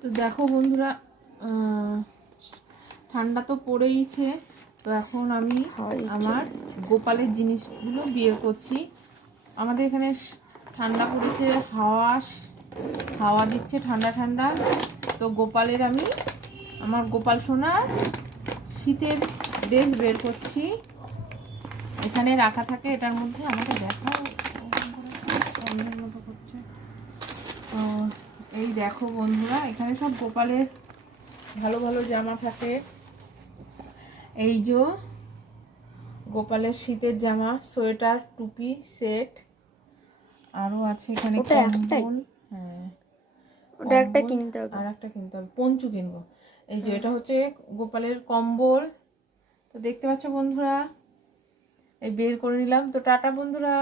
তো দেখো বন্ধুরা, ঠান্ডা তো পড়েইছে। তো এখন আমি আমার গোপালের জিনিসগুলো বের করছি। আমাদের এখানে ঠান্ডা পড়েছে, হাওয়া দিচ্ছে ঠান্ডা ঠান্ডা। তো গোপালের আমি আমার গোপাল সোনার শীতের ড্রেস বের করছি। এখানে রাখা থাকে, এটার মধ্যে আমাকে দেখাও মতো করছে। তো এই দেখো বন্ধুরা, এখানে সব গোপালের ভালো ভালো জামা থাকে। এই যে গোপালের শীতের জামা, সোয়েটার, টুপি সেট, আরো আছে এখানে কম্বল। হ্যাঁ, ওটা একটা কিনতে হবে, আর একটা কিনতে হবে, পঞ্চু কিনবো। এই যে এটা হচ্ছে গোপালের কম্বল। তো দেখতে পাচ্ছ বন্ধুরা, এই বের করে নিলাম। তো টাটা বন্ধুরা।